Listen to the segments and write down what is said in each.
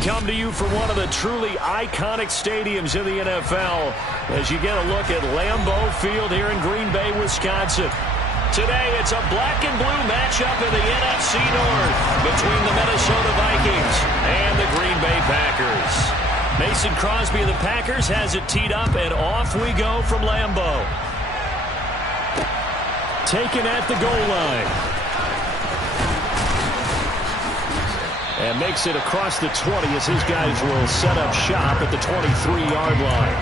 Come to you from one of the truly iconic stadiums in the NFL as you get a look at Lambeau Field here in Green Bay, Wisconsin. Today, it's a black and blue matchup in the NFC North between the Minnesota Vikings and the Green Bay Packers. Mason Crosby of the Packers has it teed up, and off we go from Lambeau. Taken at the goal line. And makes it across the 20 as his guys will set up shop at the 23-yard line.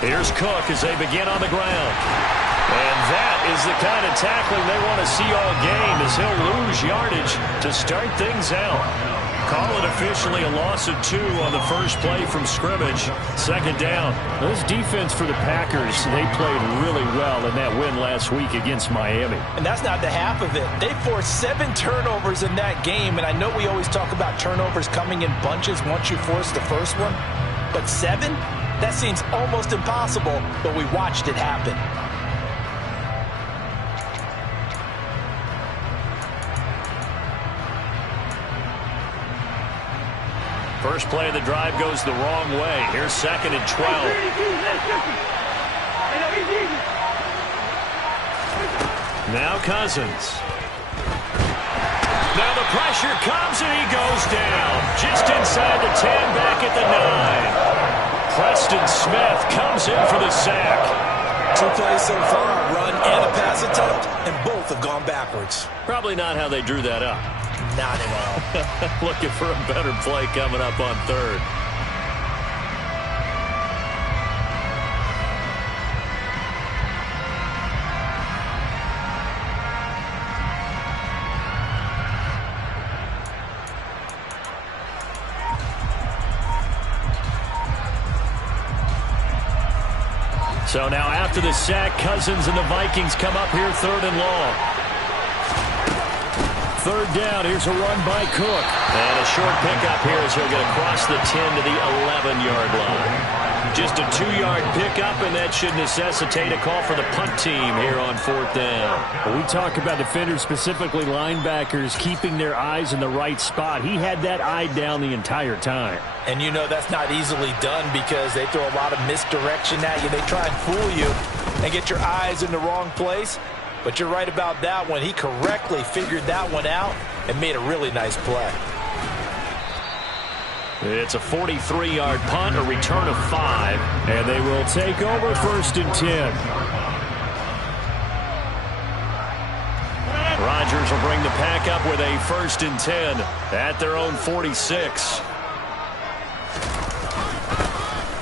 Here's Cook as they begin on the ground. And that is the kind of tackling they want to see all game as he'll lose yardage to start things out. Call it officially a loss of 2 on the first play from scrimmage. Second down. This defense for the Packers, they played really well in that win last week against Miami. And that's not the half of it. They forced 7 turnovers in that game, and I know we always talk about turnovers coming in bunches once you force the first one, but 7? That seems almost impossible, but we watched it happen. First play of the drive goes the wrong way. Here's 2nd and 12. Now Cousins. Now the pressure comes and he goes down. Just inside the 10, back at the 9. Preston Smith comes in for the sack. 2 plays so far, a run and a pass attempt, and both have gone backwards. Probably not how they drew that up. Not at all. Looking for a better play coming up on 3rd. So now after the sack, Cousins and the Vikings come up here 3rd and long. 3rd down, here's a run by Cook. And a short pickup here as he'll get across the 10 to the 11-yard line. Just a 2-yard pickup, and that should necessitate a call for the punt team here on 4th down. We talk about defenders, specifically linebackers, keeping their eyes in the right spot. He had that eye down the entire time. And you know that's not easily done because they throw a lot of misdirection at you. They try and fool you and get your eyes in the wrong place. But you're right about that one. He correctly figured that one out and made a really nice play. It's a 43-yard punt, a return of 5. And they will take over 1st and 10. Rodgers will bring the pack up with a 1st and 10 at their own 46.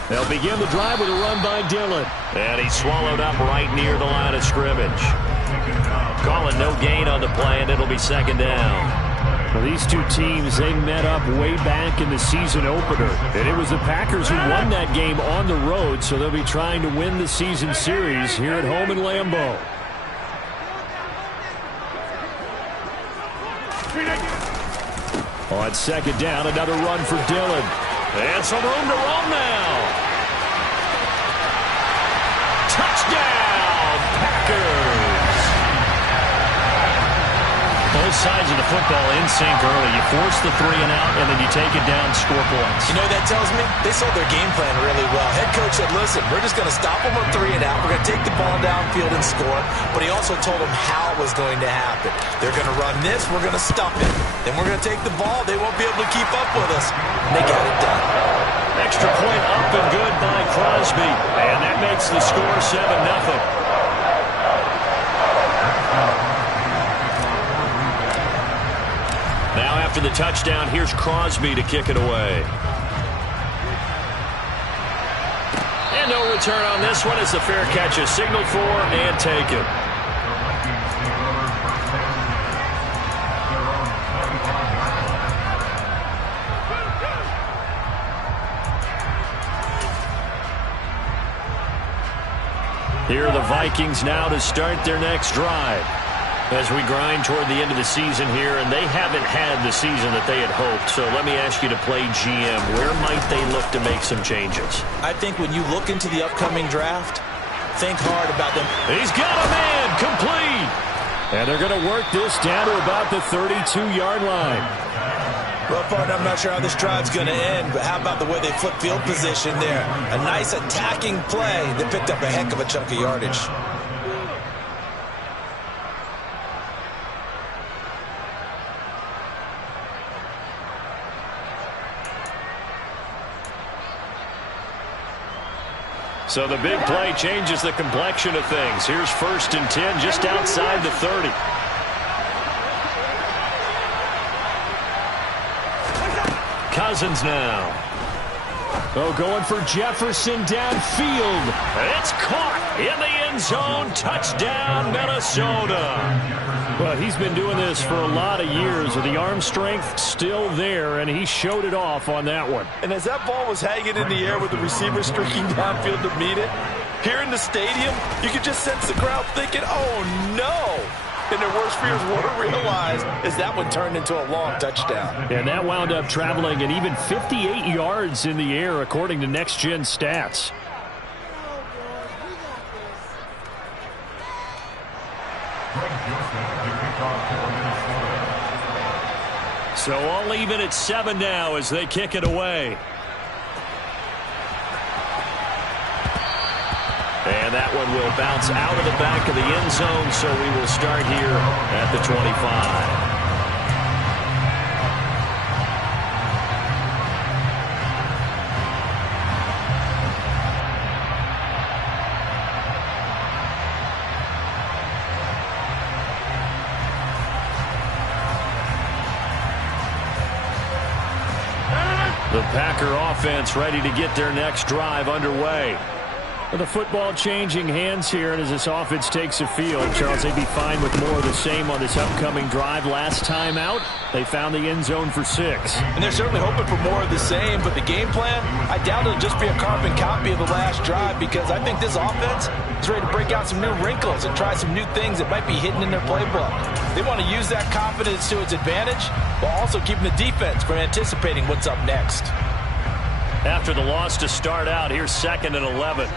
They'll begin the drive with a run by Dillon. And he's swallowed up right near the line of scrimmage. Calling no gain on the play, and it'll be 2nd down. Well, these two teams, they met up way back in the season opener. And it was the Packers who won that game on the road, so they'll be trying to win the season series here at home in Lambeau. On 2nd down, another run for Dillon. And some room to roam now. Touchdown, Packers. Both sides of the football in sync early. You force the 3 and out, and then you take it down, score points. You know what that tells me? They sold their game plan really well. Head coach said, listen, we're just going to stop them on 3 and out. We're going to take the ball downfield and score. But he also told them how it was going to happen. They're going to run this. We're going to stuff it. Then we're going to take the ball. They won't be able to keep up with us. And they got it done. Extra point up and good by Crosby. And that makes the score 7-0. after the touchdown, here's Crosby to kick it away. And no return on this one as the fair catch is signaled for and taken. Here are the Vikings now to start their next drive. As we grind toward the end of the season here, and they haven't had the season that they had hoped. So let me ask you to play GM. Where might they look to make some changes? I think when you look into the upcoming draft, think hard about them. He's got a man, complete. And they're going to work this down to about the 32-yard line. Well, partner, I'm not sure how this drive's going to end, but how about the way they flip field position there? A nice attacking play that picked up a heck of a chunk of yardage. So the big play changes the complexion of things. Here's 1st and 10 just outside the 30. Cousins now. Oh, going for Jefferson downfield. It's caught in the end zone. Touchdown, Minnesota. Well, he's been doing this for a lot of years with the arm strength still there, and he showed it off on that one. And as that ball was hanging in the air with the receiver streaking downfield to meet it, here in the stadium, you could just sense the crowd thinking, oh, no. And their worst fears were realized as that one turned into a long touchdown. And that wound up traveling at even 58 yards in the air, according to Next Gen Stats. So all even at 7 now as they kick it away. And that one will bounce out of the back of the end zone, so we will start here at the 25. The Packer offense ready to get their next drive underway. The football changing hands here, and as this offense takes the field, Charles, they'd be fine with more of the same on this upcoming drive. Last time out, they found the end zone for 6. And they're certainly hoping for more of the same, but the game plan, I doubt it'll just be a carbon copy of the last drive, because I think this offense is ready to break out some new wrinkles and try some new things that might be hidden in their playbook. They want to use that confidence to its advantage, while also keeping the defense from anticipating what's up next. After the loss to start out, here's 2nd and 11.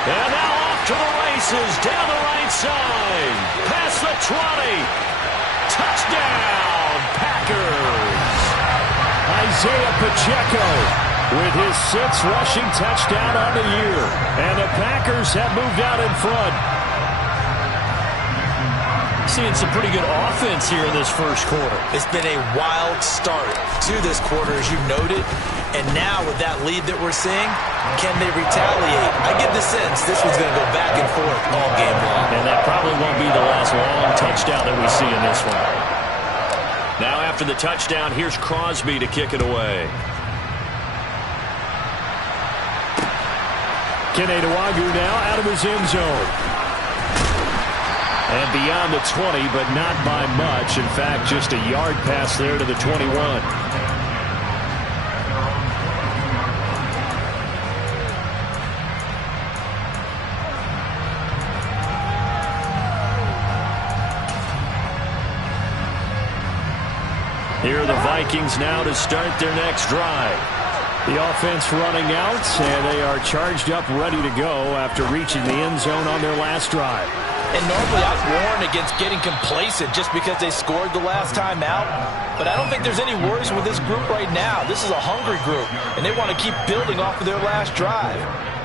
And now off to the races, down the right side, past the 20. Touchdown, Packers. Isaiah Pacheco with his 6th rushing touchdown on the year. And the Packers have moved out in front. Seeing some pretty good offense here in this first quarter. It's been a wild start to this quarter, as you noted. And now with that lead that we're seeing, can they retaliate? I get the sense this one's going to go back and forth all game long. And that probably won't be the last long touchdown that we see in this one. Now after the touchdown, here's Crosby to kick it away. Kene Nwangwu now out of his end zone. And beyond the 20, but not by much. In fact, just a yard pass there to the 21. Here are the Vikings now to start their next drive. The offense running out, and they are charged up, ready to go after reaching the end zone on their last drive. And normally I'd warn against getting complacent just because they scored the last time out. But I don't think there's any worries with this group right now. This is a hungry group, and they want to keep building off of their last drive.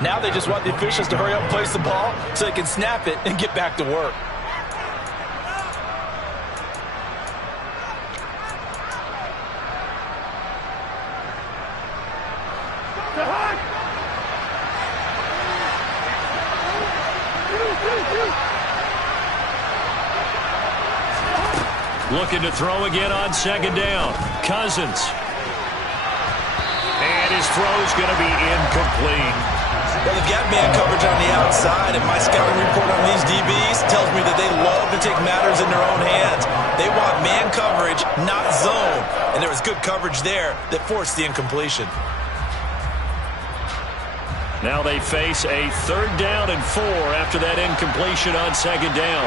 Now they just want the officials to hurry up and place the ball so they can snap it and get back to work. Looking to throw again on second down. Cousins. And his throw's going to be incomplete. Well, they've got man coverage on the outside, and my scouting report on these DBs tells me that they love to take matters in their own hands. They want man coverage, not zone. And there was good coverage there that forced the incompletion. Now they face a 3rd down and 4 after that incompletion on second down.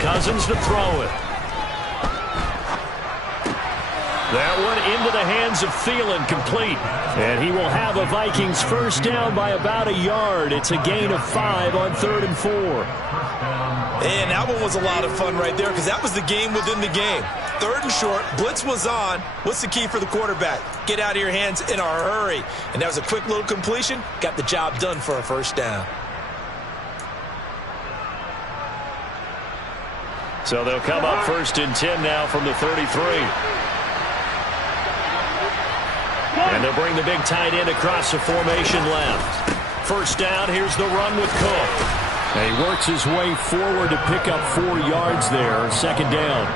Cousins to throw it. That one into the hands of Thielen, complete. And he will have a Vikings first down by about a yard. It's a gain of 5 on 3rd and 4. And that one was a lot of fun right there because that was the game within the game. 3rd and short, blitz was on. What's the key for the quarterback? Get out of your hands in a hurry. And that was a quick little completion. Got the job done for a first down. So they'll come up 1st and 10 now from the 33. And they'll bring the big tight end across the formation left. First down, here's the run with Cook. And he works his way forward to pick up 4 yards there, second down.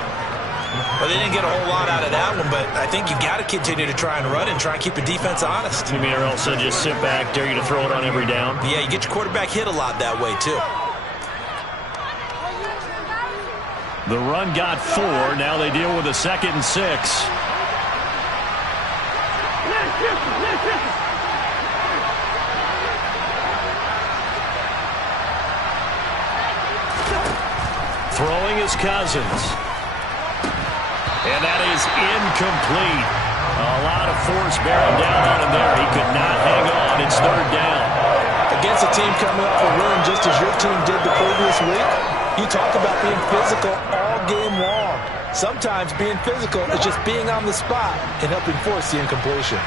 Well, they didn't get a whole lot out of that one, but I think you got to continue to try and run and try and keep the defense honest. You mean or else just sit back, dare you to throw it on every down? Yeah, you get your quarterback hit a lot that way, too. The run got 4. Now they deal with a 2nd and 6. Throwing is Cousins. And that is incomplete. A lot of force bearing down on him there. He could not hang on. It's 3rd down. Against a team coming up for a run just as your team did the previous week, you talk about being physical all game long. Sometimes being physical is just being on the spot and helping force the incompletion.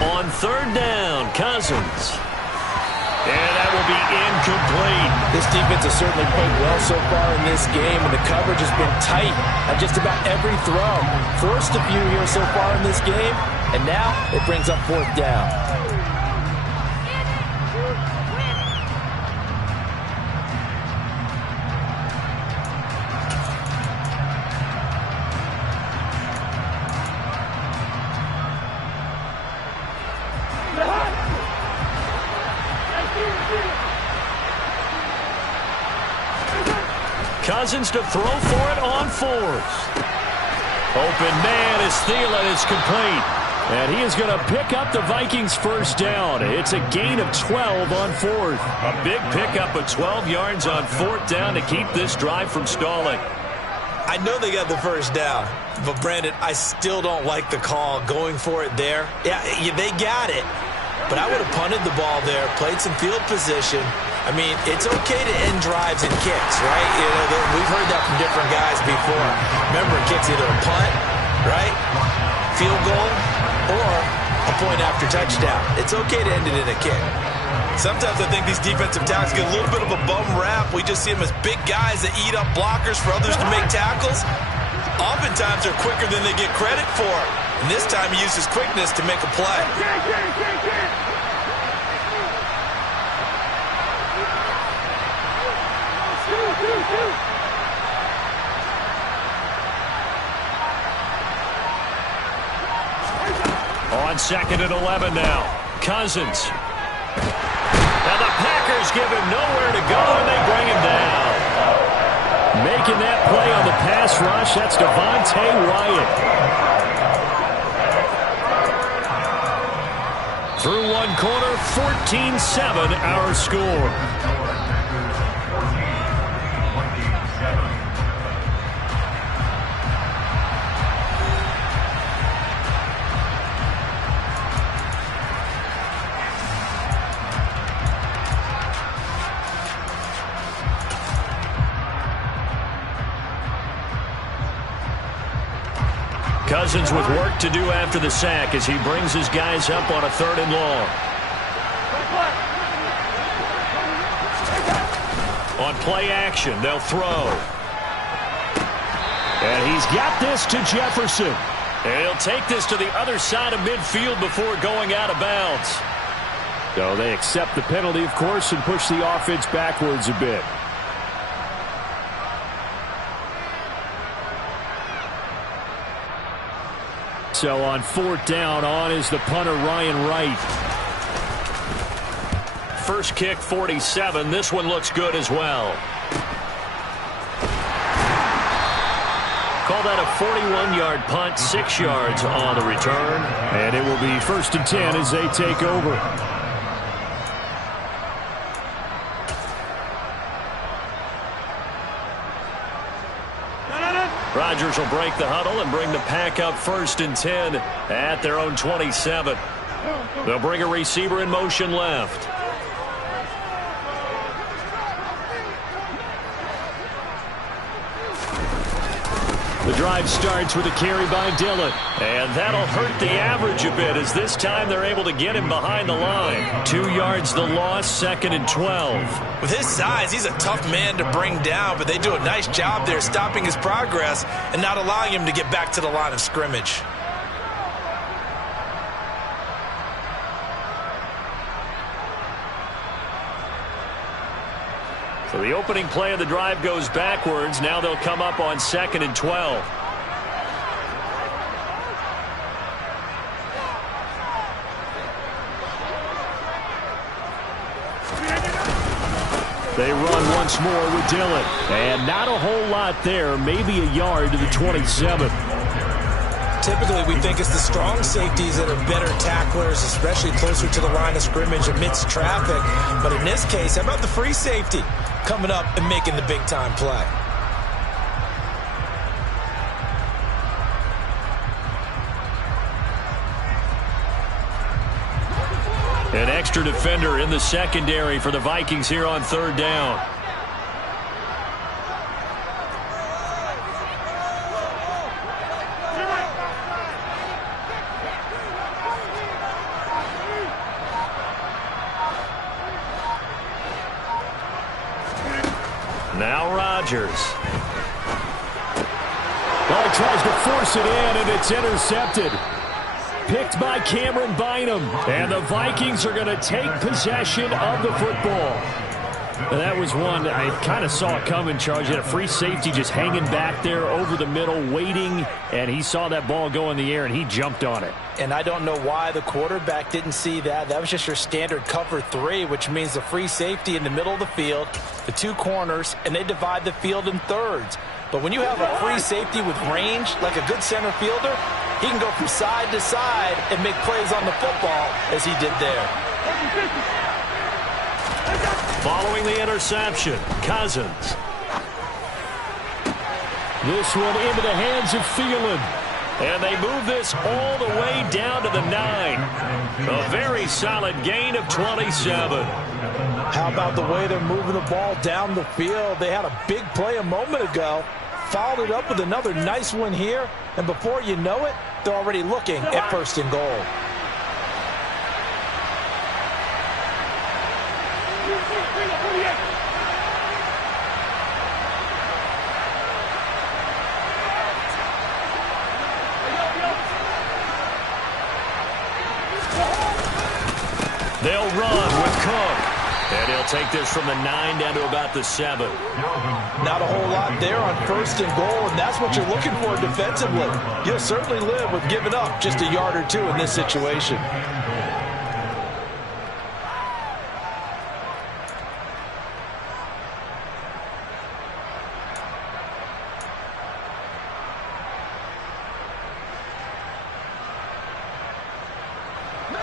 On 3rd down, Cousins. And that will be incomplete. This defense has certainly played well so far in this game, and the coverage has been tight on just about every throw. Forced a few here so far in this game, and now it brings up 4th down. Cousins to throw for it on 4th. Open man as Thielen is complete. And he is going to pick up the Vikings first down. It's a gain of 12 on 4th. A big pickup of 12 yards on 4th down to keep this drive from stalling. I know they got the first down, but Brandon, I still don't like the call going for it there. Yeah, they got it, but I would have punted the ball there, played some field position. I mean, it's okay to end drives and kicks, right? You know, we've heard that from different guys before. Remember, kicks either a punt, right, field goal, or a point after touchdown. It's okay to end it in a kick. Sometimes I think these defensive tackles get a little bit of a bum rap. We just see them as big guys that eat up blockers for others to make tackles. Oftentimes they're quicker than they get credit for. And this time he used his quickness to make a play. On 2nd and 11 now. Cousins. Now the Packers give him nowhere to go, and they bring him down. Making that play on the pass rush, that's Devontae Wyatt. Through one quarter, 14-7 our score. Cousins with work to do after the sack as he brings his guys up on a 3rd and long. On play action, they'll throw. And he's got this to Jefferson. And he'll take this to the other side of midfield before going out of bounds. So they accept the penalty, of course, and push the offense backwards a bit. So on 4th down, on is the punter, Ryan Wright. First kick, 47. This one looks good as well. Call that a 41-yard punt, 6 yards on the return. And it will be 1st and 10 as they take over. Rodgers will break the huddle and bring the pack up 1st and 10 at their own 27. They'll bring a receiver in motion left. The drive starts with a carry by Dillon. And that'll hurt the average a bit as this time they're able to get him behind the line. 2 yards the loss, 2nd and 12. With his size, he's a tough man to bring down, but they do a nice job there stopping his progress and not allowing him to get back to the line of scrimmage. So the opening play of the drive goes backwards. Now they'll come up on 2nd and 12. They run once more with Dillon. And not a whole lot there. Maybe a yard to the 27. Typically, we think it's the strong safeties that are better tacklers, especially closer to the line of scrimmage amidst traffic. But in this case, how about the free safety coming up and making the big-time play? An extra defender in the secondary for the Vikings here on 3rd down. Now Rodgers. Well, he tries to force it in, and it's intercepted. Picked by Cameron Bynum. And the Vikings are going to take possession of the football. And that was one I kind of saw it coming, Charles. You had a free safety just hanging back there over the middle, waiting, and he saw that ball go in the air, and he jumped on it. And I don't know why the quarterback didn't see that. That was just your standard cover 3, which means the free safety in the middle of the field, the 2 corners, and they divide the field in thirds. But when you have a free safety with range, like a good center fielder, he can go from side to side and make plays on the football as he did there. Following the interception, Cousins. This one into the hands of Thielen. And they move this all the way down to the 9. A very solid gain of 27. How about the way they're moving the ball down the field? They had a big play a moment ago, followed it up with another nice one here, and before you know it, they're already looking at 1st and goal. They'll run with Cook. And he'll take this from the 9 down to about the 7. Not a whole lot there on 1st and goal, and that's what you're looking for defensively. You'll certainly live with giving up just a yard or 2 in this situation.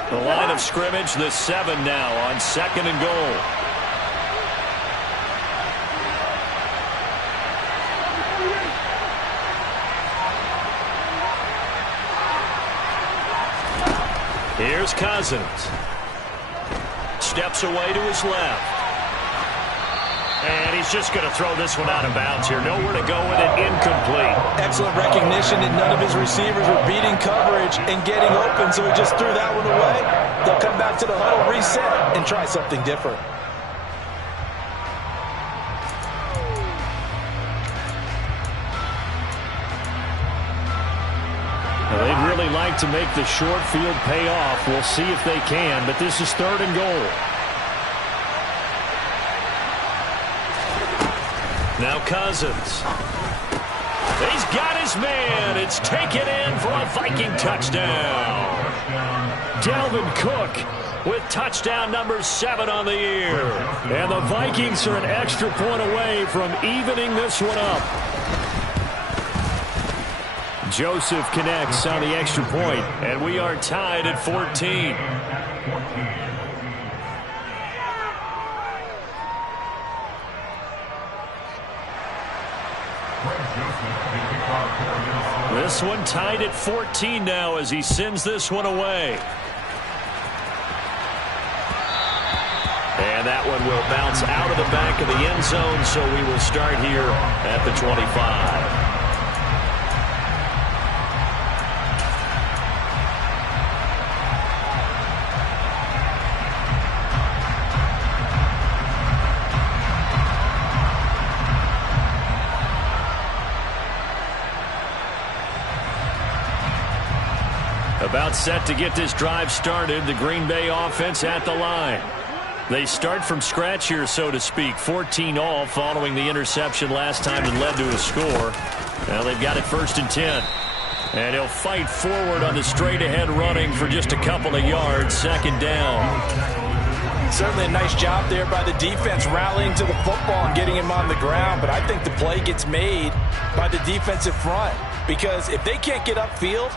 The line of scrimmage, the 7 now on 2nd and goal. Here's Cousins. Steps away to his left. And he's just going to throw this one out of bounds here. Nowhere to go with it. Incomplete. Excellent recognition, and none of his receivers were beating coverage and getting open, so he just threw that one away. They'll come back drive to the huddle, reset, and try something different. They'd really like to make the short field pay off. We'll see if they can, but this is 3rd and goal. Now Cousins. He's got his man. It's taken in for a Viking touchdown. Dalvin Cook with touchdown number 7 on the year. And the Vikings are an extra point away from evening this one up. Joseph connects on the extra point, and we are tied at 14. This one tied at 14 now as he sends this one away. And that one will bounce out of the back of the end zone, so we will start here at the 25. About set to get this drive started. The Green Bay offense at the line. They start from scratch here, so to speak. 14 all following the interception last time that led to a score. Now they've got it 1st and 10. And he'll fight forward on the straight-ahead running for just a couple of yards. 2nd down. Certainly a nice job there by the defense rallying to the football and getting him on the ground. But I think the play gets made by the defensive front. Because if they can't get upfield,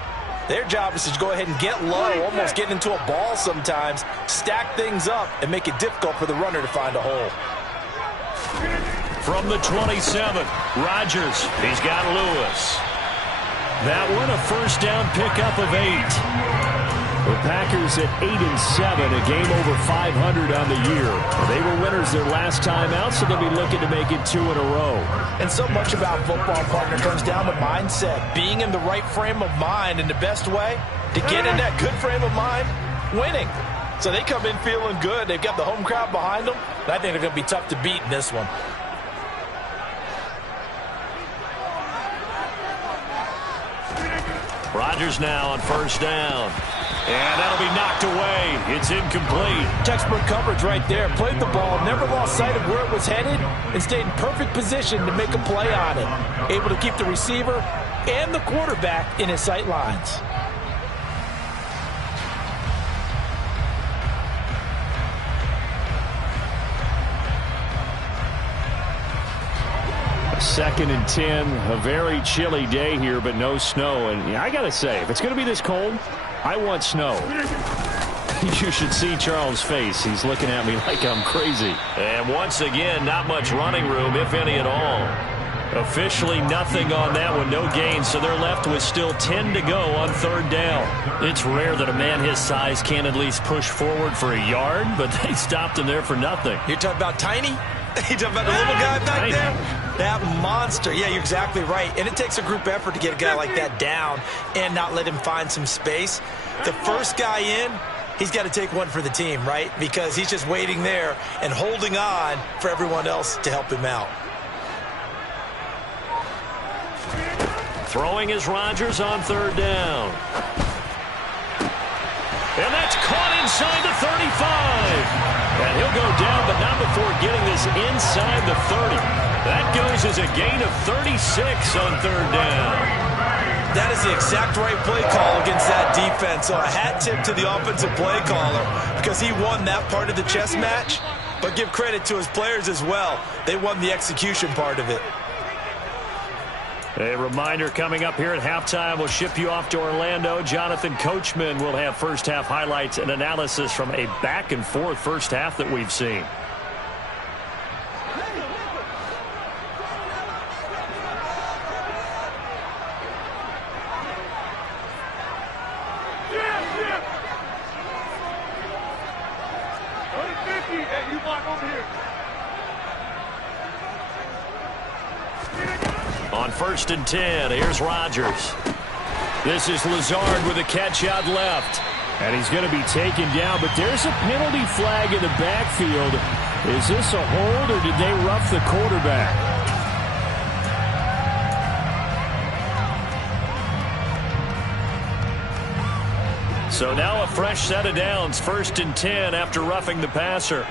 their job is to go ahead and get low, almost get into a ball sometimes, stack things up, and make it difficult for the runner to find a hole. From the 27, Rodgers. He's got Lewis. That one a 1st down pickup of 8. The Packers at 8-7, a game over 500 on the year. They were winners their last time out, so they'll be looking to make it 2 in a row. And so much about football, partner, comes down to mindset. Being in the right frame of mind, and the best way to get in that good frame of mind, winning. So they come in feeling good. They've got the home crowd behind them. And I think they're going to be tough to beat in this one. Rodgers now on 1st down. And that'll be knocked away. It's incomplete. Textbook coverage right there. Played the ball, never lost sight of where it was headed, and stayed in perfect position to make a play on it. Able to keep the receiver and the quarterback in his sight lines. Second and 10, a very chilly day here, but no snow. And I got to say, if it's going to be this cold, I want snow. You should see Charles' face. He's looking at me like I'm crazy. And once again, not much running room, if any at all. Officially nothing on that one, no gain, so they're left with still 10 to go on 3rd down. It's rare that a man his size can at least push forward for a yard, but they stopped him there for nothing. You're talking about tiny? You're talking about the little guy back there? That monster. Yeah, you're exactly right. And it takes a group effort to get a guy like that down and not let him find some space. The first guy in, he's got to take one for the team, right? Because he's just waiting there and holding on for everyone else to help him out. Throwing is Rodgers on 3rd down. And that's caught inside the 35. And he'll go down, but not before getting this inside the 30. That goes as a gain of 36 on 3rd down. That is the exact right play call against that defense. So a hat tip to the offensive play caller because he won that part of the chess match. But give credit to his players as well. They won the execution part of it. A reminder coming up here at halftime. We'll ship you off to Orlando. Jonathan Coachman will have first half highlights and analysis from a back and forth first half that we've seen. On 1st and 10, here's Rodgers. This is Lazard with a catch out left. And he's going to be taken down, but there's a penalty flag in the backfield. Is this a hold, or did they rough the quarterback? So now a fresh set of downs, 1st and 10 after roughing the passer.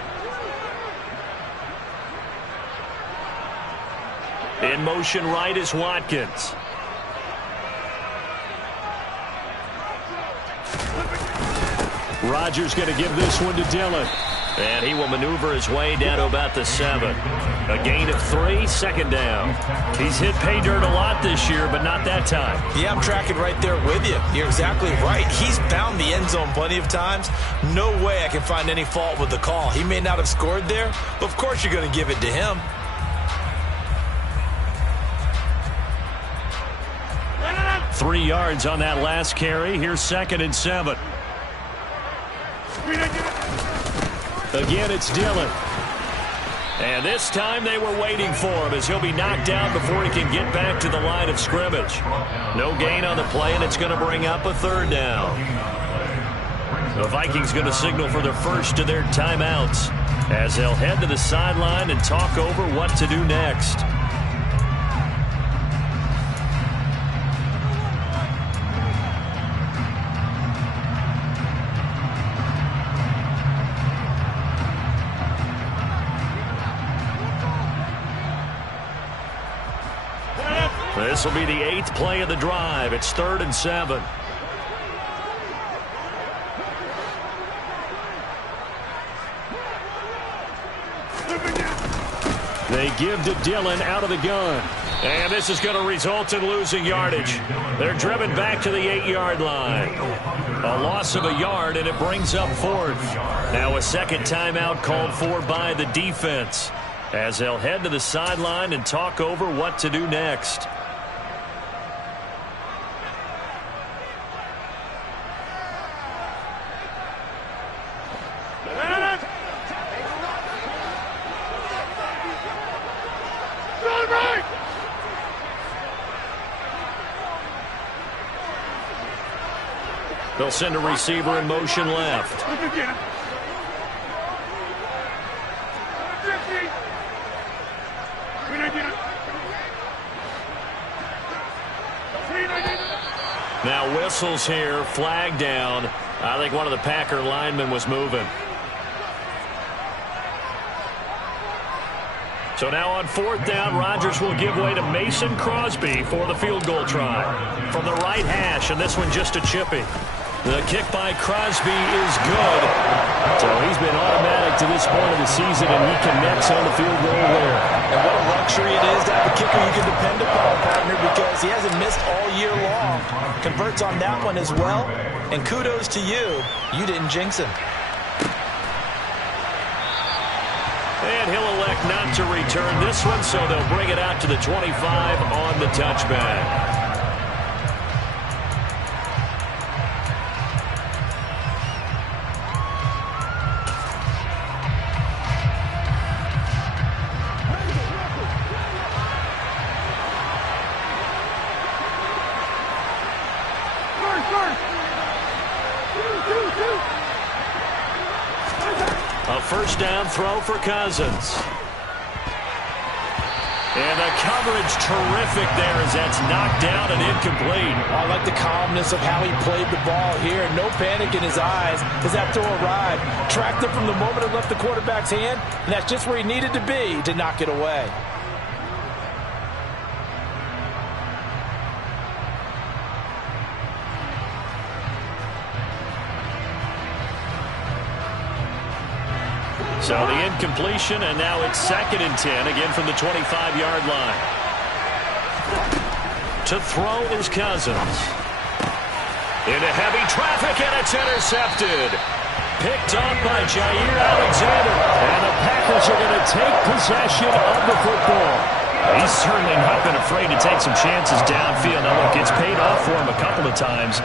In motion right is Watkins. Rodgers going to give this one to Dillon. And he will maneuver his way down to about the 7. A gain of 3, 2nd down. He's hit pay dirt a lot this year, but not that time. Yeah, I'm tracking right there with you. You're exactly right. He's found the end zone plenty of times. No way I can find any fault with the call. He may not have scored there, but of course you're going to give it to him. Three yards on that last carry. Here's 2nd and 7. Again, it's Dillon. And this time they were waiting for him as he'll be knocked down before he can get back to the line of scrimmage. No gain on the play, and it's going to bring up a 3rd down. The Vikings going to signal for the first of their timeouts as they'll head to the sideline and talk over what to do next. This will be the 8th play of the drive. It's 3rd and 7. They give to Dillon out of the gun. And this is going to result in losing yardage. They're driven back to the 8-yard line. A loss of a yard, and it brings up 4th. Now a 2nd timeout called for by the defense as they'll head to the sideline and talk over what to do next. They'll send a receiver in motion left. Now whistles here, flag down. I think one of the Packer linemen was moving. So now on 4th down, Rodgers will give way to Mason Crosby for the field goal try. From the right hash, and this one just a chippy. The kick by Crosby is good. So he's been automatic to this point of the season, and he connects on the field goal there. And what a luxury it is to have a kicker you can depend upon, partner, because he hasn't missed all year long. Converts on that one as well. And kudos to you. You didn't jinx him. And he'll elect not to return this one, so they'll bring it out to the 25 on the touchback. A first down throw for Cousins. And the coverage terrific there as that's knocked down and incomplete. I like the calmness of how he played the ball here. No panic in his eyes as that throw arrived. Tracked it from the moment it left the quarterback's hand, and that's just where he needed to be to knock it away. So the incompletion, and now it's 2nd and 10, again from the 25-yard line. To throw is Cousins. Into heavy traffic, and it's intercepted. Picked up by Jair Alexander. And the Packers are going to take possession of the football. He's certainly not been afraid to take some chances downfield. Now, look, it's paid off for him a couple of times.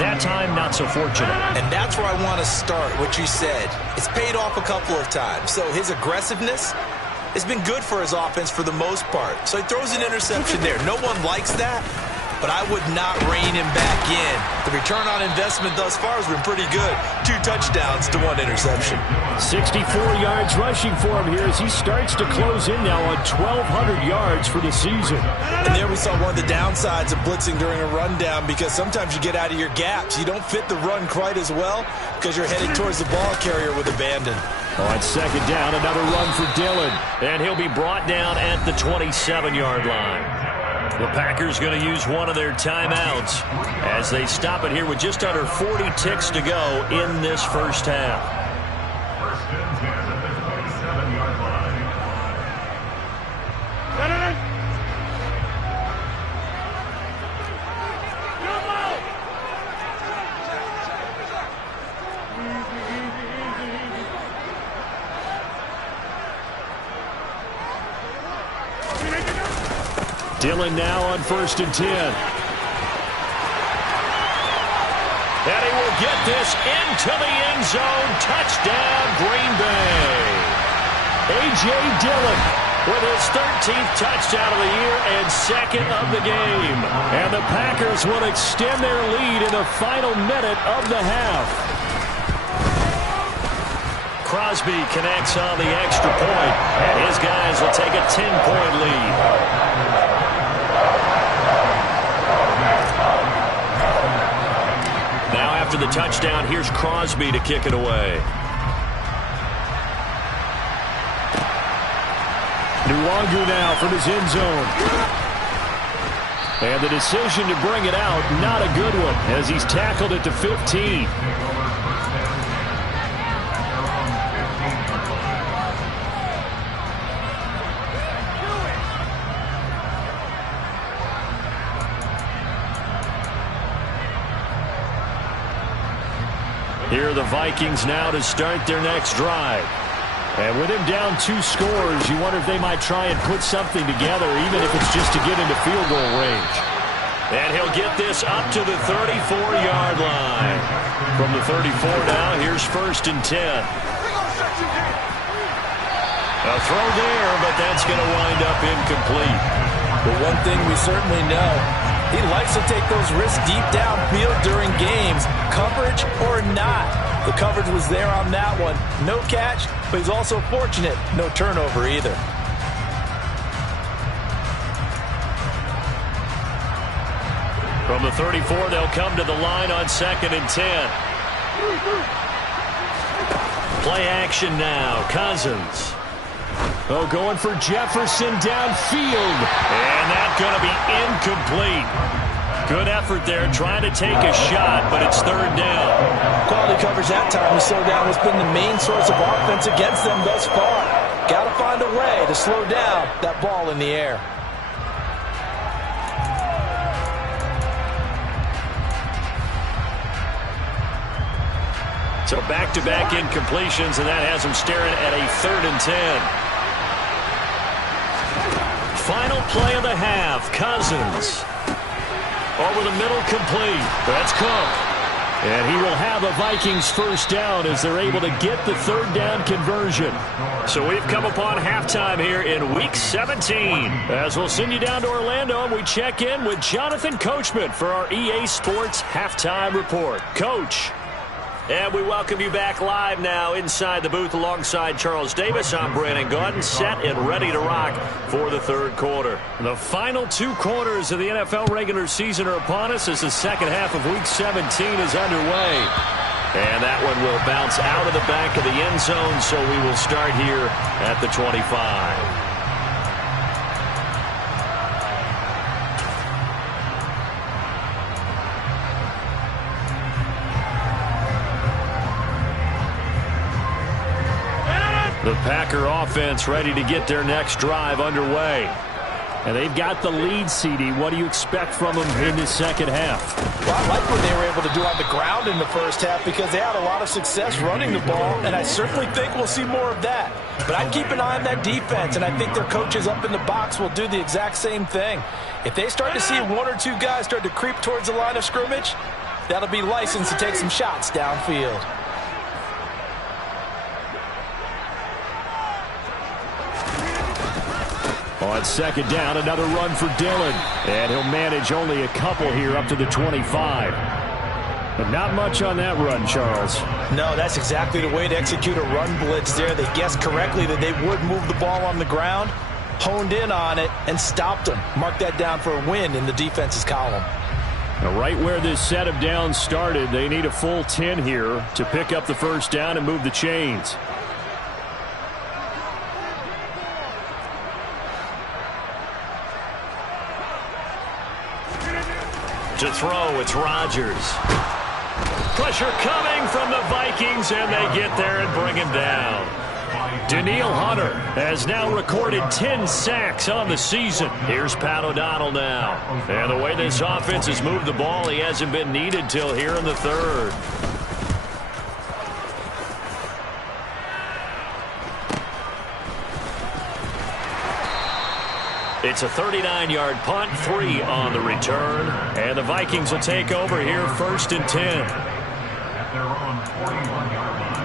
That time, not so fortunate. And that's where I want to start, what you said. It's paid off a couple of times. So his aggressiveness has been good for his offense for the most part. So he throws an interception there. No one likes that. but I would not rein him back in. The return on investment thus far has been pretty good. 2 touchdowns to 1 interception. 64 yards rushing for him here as he starts to close in now on 1,200 yards for the season. And there we saw one of the downsides of blitzing during a rundown, because sometimes you get out of your gaps. You don't fit the run quite as well because you're headed towards the ball carrier with abandon. On second down, another run for Dillon. And he'll be brought down at the 27-yard line. The Packers going to use one of their timeouts as they stop it here with just under 40 ticks to go in this first half. Dillon now on 1st and 10. And he will get this into the end zone. Touchdown, Green Bay. A.J. Dillon with his 13th touchdown of the year and 2nd of the game. And the Packers will extend their lead in the final minute of the half. Crosby connects on the extra point, and his guys will take a 10-point lead. Now after the touchdown, here's Crosby to kick it away. Nwangu now from his end zone. And the decision to bring it out, not a good one, as he's tackled at the 15. Here are the Vikings now to start their next drive. And with him down 2 scores, you wonder if they might try and put something together, even if it's just to get into field goal range. And he'll get this up to the 34-yard line. From the 34 now, here's 1st and 10. A throw there, but that's going to wind up incomplete. But one thing we certainly know, he likes to take those risks deep downfield during games, coverage or not. The coverage was there on that one. No catch, but he's also fortunate. No turnover either. From the 34, they'll come to the line on 2nd and 10. Play action now. Cousins. Oh, going for Jefferson downfield. And that's going to be incomplete. Good effort there, trying to take a shot, but it's 3rd down. Quality coverage that time to slow down has been the main source of offense against them thus far. Got to find a way to slow down that ball in the air. So back-to-back incompletions, and that has him staring at a 3rd and 10. Final play of the half. Cousins. Over the middle, complete. That's Cook. And he will have a Vikings first down as they're able to get the 3rd down conversion. So we've come upon halftime here in Week 17. As we'll send you down to Orlando, and we check in with Jonathan Coachman for our EA Sports Halftime Report. Coach. And we welcome you back live now inside the booth alongside Charles Davis. I'm Brandon Gaudin, set and ready to rock for the 3rd quarter. The final 2 quarters of the NFL regular season are upon us as the second half of Week 17 is underway. And that one will bounce out of the back of the end zone, so we will start here at the 25. The Packer offense ready to get their next drive underway. And they've got the lead, CD. What do you expect from them in the second half? Well, I like what they were able to do on the ground in the first half because they had a lot of success running the ball, and I certainly think we'll see more of that. But I'd keep an eye on that defense, and I think their coaches up in the box will do the exact same thing. If they start to see 1 or 2 guys start to creep towards the line of scrimmage, that'll be licensed to take some shots downfield. On second down, another run for Dillon. And he'll manage only a couple here up to the 25. But not much on that run, Charles. No, that's exactly the way to execute a run blitz there. They guessed correctly that they would move the ball on the ground, honed in on it, and stopped them. Mark that down for a win in the defense's column. Now, right where this set of downs started, they need a full 10 here to pick up the first down and move the chains. To throw, it's Rodgers. Pressure coming from the Vikings, and they get there and bring him down. Danielle Hunter has now recorded 10 sacks on the season. Here's Pat O'Donnell now. And the way this offense has moved the ball, he hasn't been needed till here in the third. It's a 39-yard punt, 3 on the return. And the Vikings will take over here, 1st and 10. At their own 41-yard line.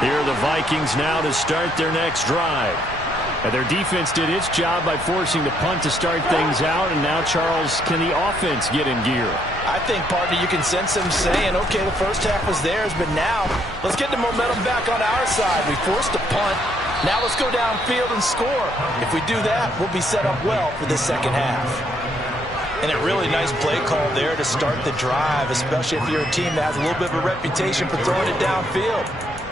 Here are the Vikings now to start their next drive. And their defense did its job by forcing the punt to start things out. And now, Charles, can the offense get in gear? I think, partner, you can sense them saying, okay, the first half was theirs, but now let's get the momentum back on our side. We forced a punt. Now let's go downfield and score. If we do that, we'll be set up well for this second half. And a really nice play call there to start the drive, especially if you're a team that has a little bit of a reputation for throwing it downfield.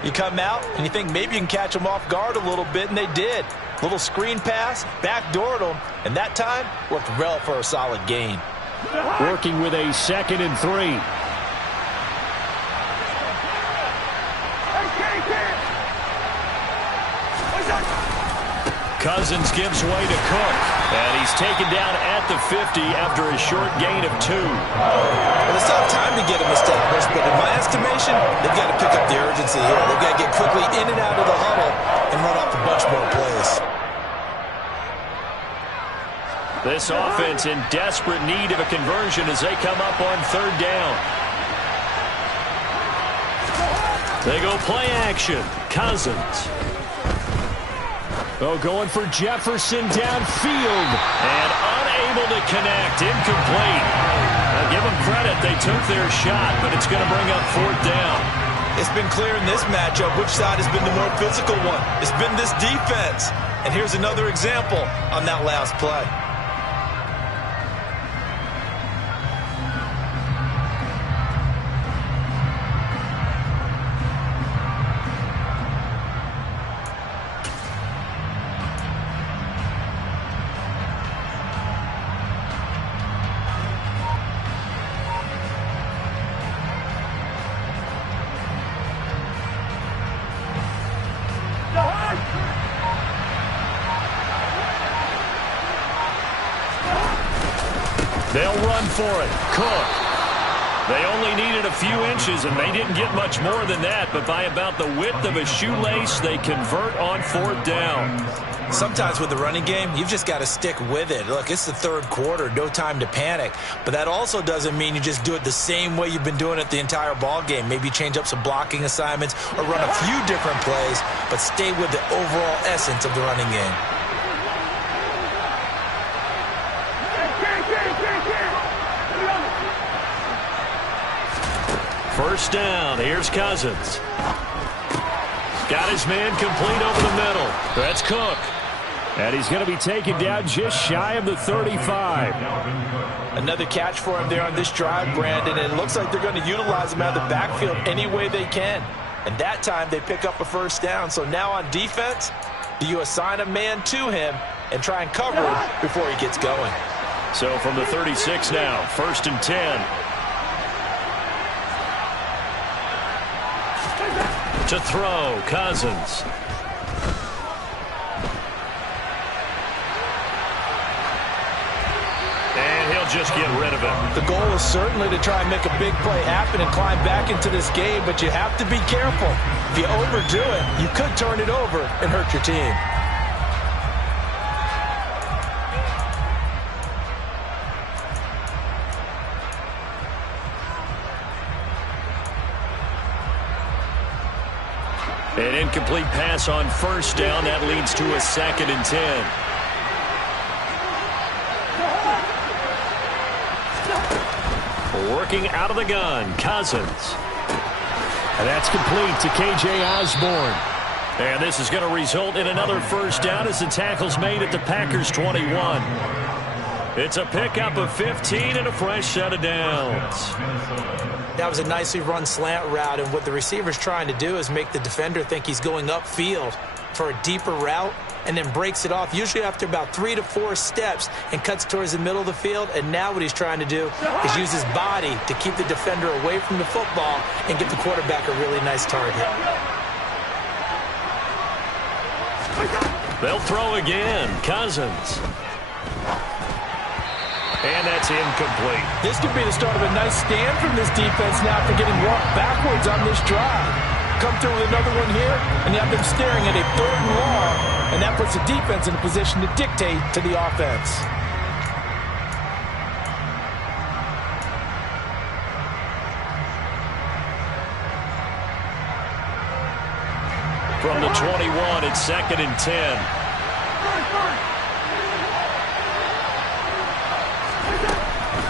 You come out and you think maybe you can catch them off guard a little bit, and they did. Little screen pass, backdoored them, and that time worked well for a solid gain. Working with a 2nd and 3. Cousins gives way to Cook. And he's taken down at the 50 after a short gain of 2. Well, it's not time to get him established, but in my estimation, they've got to pick up the urgency here. They've got to get quickly in and out of the huddle and run off a bunch more plays. This offense in desperate need of a conversion as they come up on 3rd down. They go play action. Cousins. Oh, going for Jefferson downfield. And unable to connect. Incomplete. Now give them credit. They took their shot, but it's going to bring up 4th down. It's been clear in this matchup which side has been the more physical one. It's been this defense. And here's another example on that last play. They'll run for it. Cook. They only needed a few inches, and they didn't get much more than that. But by about the width of a shoelace, they convert on 4th down. Sometimes with the running game, you've just got to stick with it. Look, it's the 3rd quarter, no time to panic. But that also doesn't mean you just do it the same way you've been doing it the entire ball game. Maybe change up some blocking assignments or run a few different plays, but stay with the overall essence of the running game. First down. Here's Cousins. Got his man complete over the middle. That's Cook. And he's going to be taken down just shy of the 35. Another catch for him there on this drive, Brandon. And it looks like they're going to utilize him out of the backfield any way they can. And that time they pick up a first down. So now on defense, do you assign a man to him and try and cover him before he gets going? So from the 36 now, 1st and 10. To throw, Cousins. And he'll just get rid of it. The goal is certainly to try and make a big play happen and climb back into this game, but you have to be careful. If you overdo it, you could turn it over and hurt your team. An incomplete pass on first down. That leads to a 2nd and 10. Working out of the gun, Cousins. And that's complete to K.J. Osborne. And this is going to result in another first down as the tackle's made at the Packers' 21. It's a pickup of 15 and a fresh set of downs. That was a nicely run slant route, and what the receiver's trying to do is make the defender think he's going upfield for a deeper route, and then breaks it off, usually after about 3 to 4 steps, and cuts towards the middle of the field. And now what he's trying to do is use his body to keep the defender away from the football and get the quarterback a really nice target. They'll throw again. Cousins. And that's incomplete. This could be the start of a nice stand from this defense now after getting walked backwards on this drive. Come through with another one here, and you have them staring at a 3rd and long, and that puts the defense in a position to dictate to the offense. From the 21, it's 2nd and 10.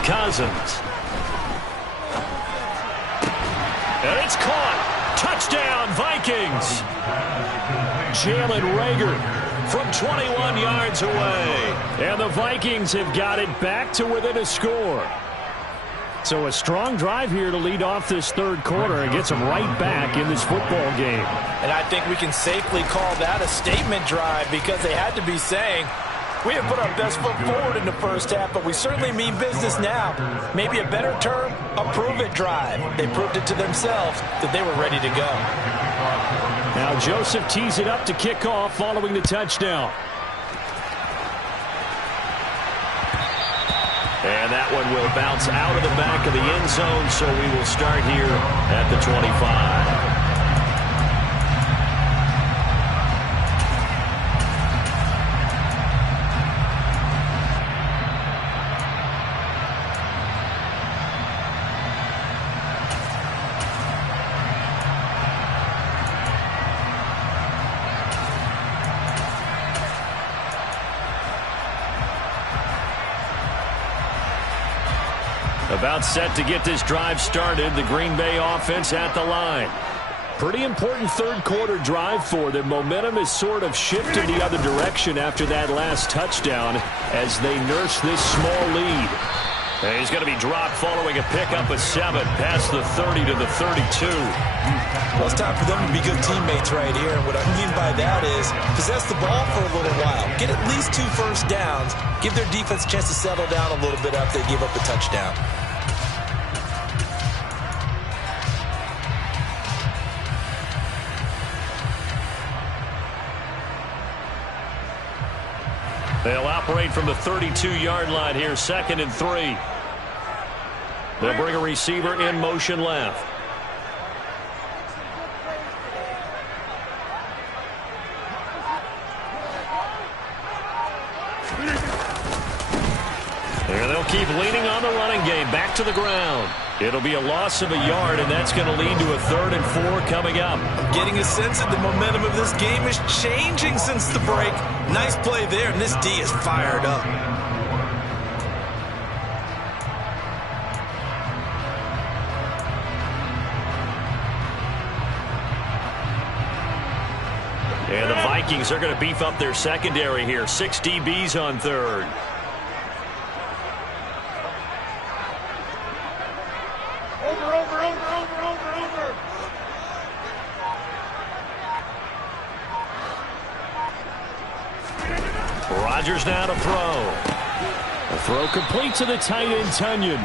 Cousins. And it's caught. Touchdown, Vikings. Jalen Reagor from 21 yards away. And the Vikings have got it back to within a score. So a strong drive here to lead off this 3rd quarter and gets them right back in this football game. And I think we can safely call that a statement drive, because they had to be saying, we have put our best foot forward in the first half, but we certainly mean business now. Maybe a better term, a prove-it drive. They proved it to themselves that they were ready to go. Now Joseph tees it up to kick off following the touchdown. And that one will bounce out of the back of the end zone, so we will start here at the 25. About set to get this drive started. The Green Bay offense at the line. Pretty important 3rd quarter drive for them. Momentum has sort of shifted the other direction after that last touchdown as they nurse this small lead. And he's going to be dropped following a pickup of 7 past the 30 to the 32. Well, it's time for them to be good teammates right here. And what I mean by that is possess the ball for a little while. Get at least 2 first downs. Give their defense a chance to settle down a little bit after they give up the touchdown. They'll operate from the 32-yard line here, 2nd and 3. They'll bring a receiver in motion left. And they'll keep leaning on the running game. Back to the ground. It'll be a loss of a yard, and that's going to lead to a 3rd and 4 coming up. I'm getting a sense that the momentum of this game is changing since the break. Nice play there, and this D is fired up. And the Vikings are going to beef up their secondary here. 6 DBs on 3rd. Rodgers now to throw. A throw complete to the tight end, Tunyon.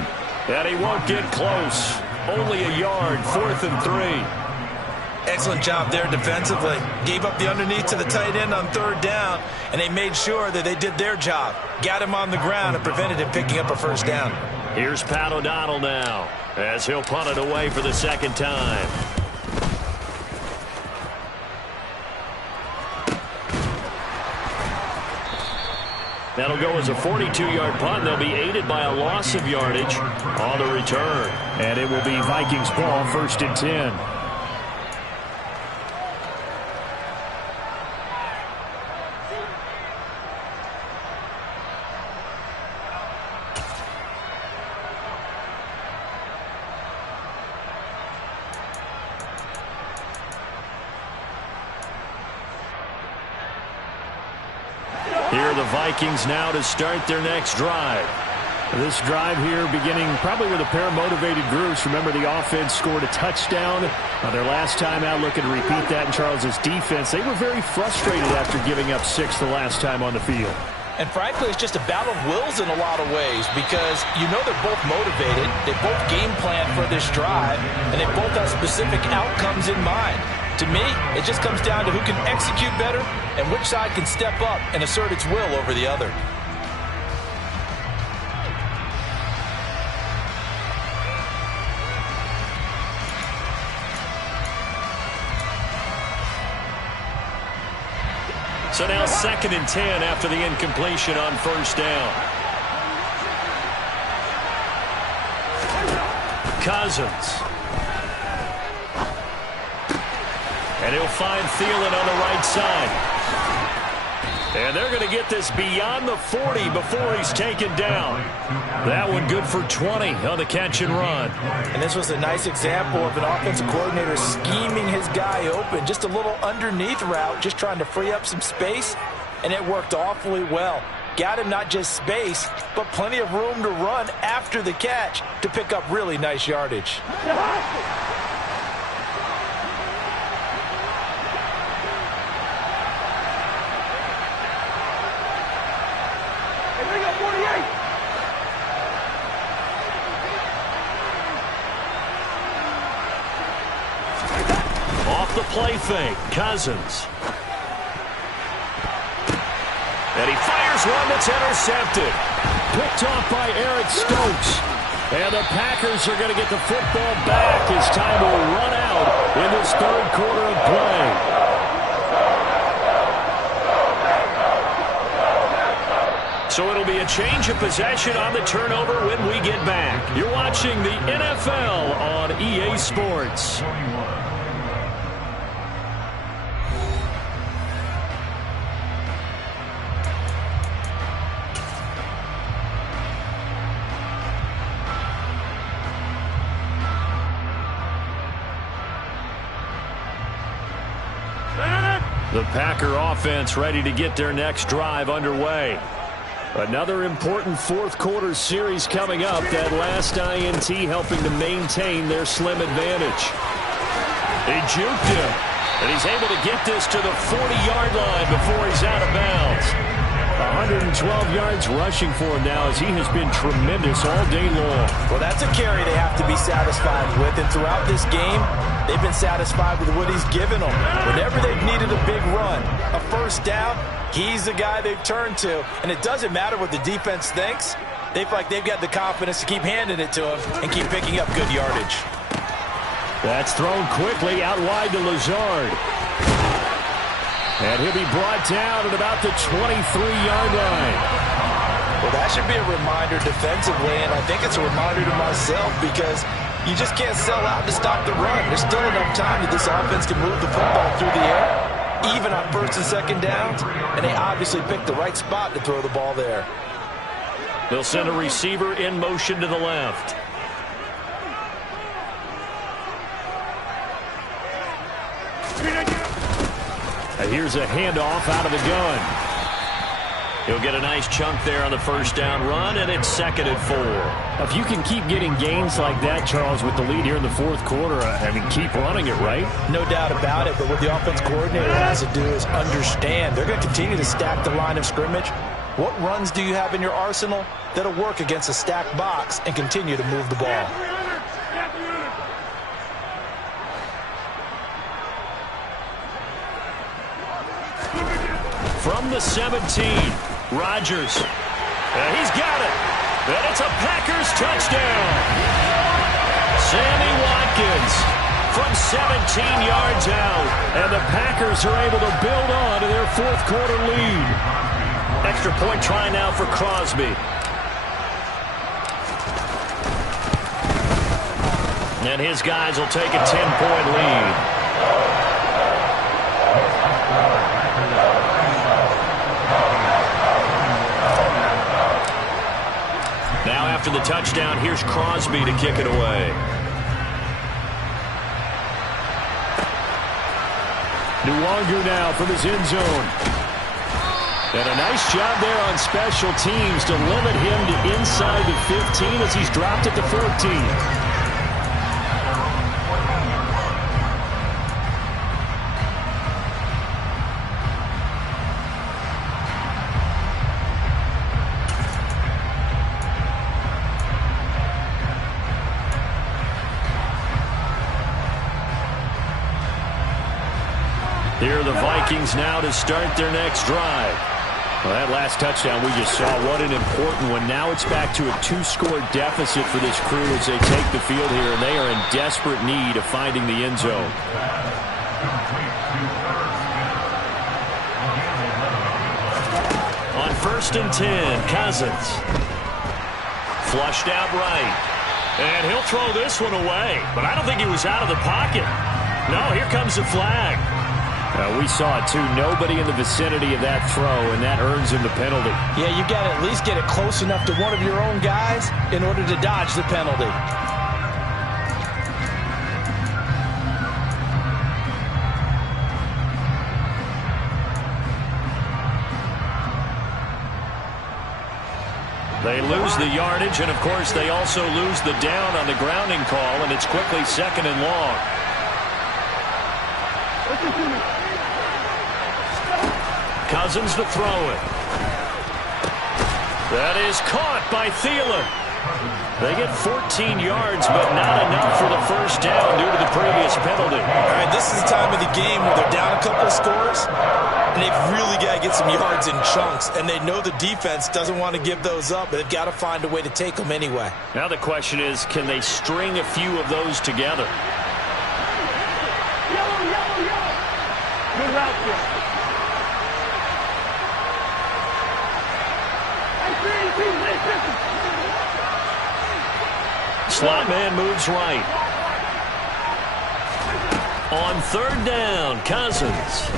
And he won't get close. Only a yard, 4th and 3. Excellent job there defensively. Gave up the underneath to the tight end on 3rd down, and they made sure that they did their job. Got him on the ground and prevented him picking up a first down. Here's Pat O'Donnell now as he'll punt it away for the 2nd time. That'll go as a 42-yard punt. They'll be aided by a loss of yardage on the return. And it will be Vikings ball, 1st and 10. Here are the Vikings now to start their next drive. This drive here beginning probably with a pair of motivated groups. Remember, the offense scored a touchdown on their last time out, looking to repeat that in Charles's defense. They were very frustrated after giving up 6 the last time on the field. And frankly, it's just a battle of wills in a lot of ways because you know they're both motivated, they both game plan for this drive, and they both have specific outcomes in mind. To me, it just comes down to who can execute better and which side can step up and assert its will over the other. So now 2nd and 10 after the incompletion on first down. Cousins. And he'll find Thielen on the right side. And they're going to get this beyond the 40 before he's taken down. That one good for 20 on the catch and run. And this was a nice example of an offensive coordinator scheming his guy open. Just a little underneath route, just trying to free up some space. And it worked awfully well. Got him not just space, but plenty of room to run after the catch to pick up really nice yardage. Off the play fake, Cousins. And he fires one that's intercepted. Picked off by Eric Stokes. And the Packers are going to get the football back as time will run out in this 3rd quarter of play. So it'll be a change of possession on the turnover when we get back. You're watching the NFL on EA Sports. The Packer offense ready to get their next drive underway. Another important 4th quarter series coming up. That last INT helping to maintain their slim advantage. He juked him, and he's able to get this to the 40-yard line before he's out of bounds. 112 yards rushing for him now as he has been tremendous all day long. Well, that's a carry they have to be satisfied with, and throughout this game, they've been satisfied with what he's given them. Whenever they've needed a big run, a first down, he's the guy they've turned to. And it doesn't matter what the defense thinks. They feel like they've got the confidence to keep handing it to him and keep picking up good yardage. That's thrown quickly out wide to Lazard. And he'll be brought down at about the 23-yard line. Well, that should be a reminder defensively, and I think it's a reminder to myself because you just can't sell out to stop the run. There's still enough time that this offense can move the football through the air, even on 1st and 2nd downs, and they obviously picked the right spot to throw the ball there. They'll send a receiver in motion to the left. Here's a handoff out of the gun. He'll get a nice chunk there on the first down run, and it's 2nd and 4. If you can keep getting gains like that, Charles, with the lead here in the 4th quarter, I mean, keep running it, right? No doubt about it, but what the offense coordinator has to do is understand they're going to continue to stack the line of scrimmage. What runs do you have in your arsenal that'll work against a stacked box and continue to move the ball? From the 17, Rodgers. He's got it. And it's a Packers touchdown. Sammy Watkins from 17 yards out. And the Packers are able to build on to their 4th quarter lead. Extra point try now for Crosby. And his guys will take a 10-point lead. Now after the touchdown, here's Crosby to kick it away. Nwangu now from his end zone. And a nice job there on special teams to limit him to inside the 15 as he's dropped it to 14. Here are the Vikings now to start their next drive. Well, that last touchdown we just saw, what an important one. Now it's back to a 2-score deficit for this crew as they take the field here, and they are in desperate need of finding the end zone. On 1st and 10, Cousins. Flushed out right. And he'll throw this one away, but I don't think he was out of the pocket. No, here comes the flag. We saw it, too. Nobody in the vicinity of that throw, and that earns him the penalty. Yeah, you got to at least get it close enough to one of your own guys in order to dodge the penalty. They lose the yardage, and, of course, they also lose the down on the grounding call, and it's quickly 2nd and long. Cousins to throw it. That is caught by Thielen. They get 14 yards, but not enough for the first down due to the previous penalty. All right, this is the time of the game where they're down a couple of scores, and they've really got to get some yards in chunks, and they know the defense doesn't want to give those up, but they've got to find a way to take them anyway. Now the question is, can they string a few of those together? Good route here. Slot man moves right. On 3rd down, Cousins.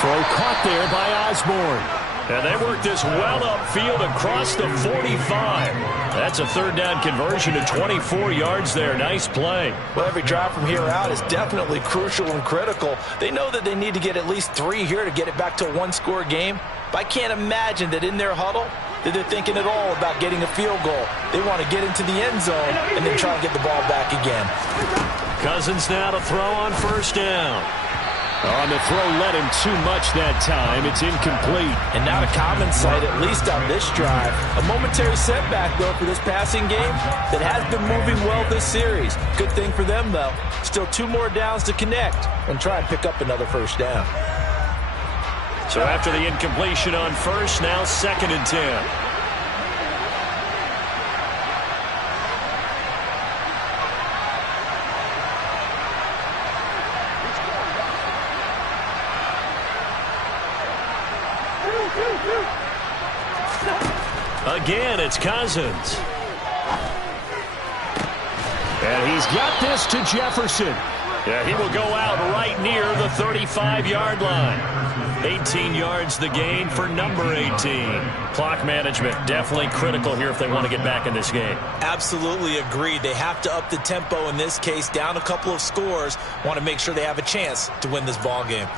Throw caught there by Osborne. And they work this well upfield across the 45. That's a 3rd down conversion to 24 yards there. Nice play. Well, every drive from here out is definitely crucial and critical. They know that they need to get at least 3 here to get it back to a 1-score game. But I can't imagine that in their huddle that they're thinking at all about getting a field goal. They want to get into the end zone and then try to get the ball back again. Cousins now to throw on 1st down. Oh, and the throw led him too much that time. It's incomplete. And not a common sight, at least on this drive. A momentary setback, though, for this passing game that has been moving well this series. Good thing for them, though. Still 2 more downs to connect and try and pick up another first down. So after the incompletion on 1st, now 2nd and 10. Again, it's Cousins. And he's got this to Jefferson. Yeah, he will go out right near the 35-yard line. 18 yards the gain for number 18. Clock management definitely critical here if they want to get back in this game. Absolutely agreed. They have to up the tempo in this case, down a couple of scores. Want to make sure they have a chance to win this ball game.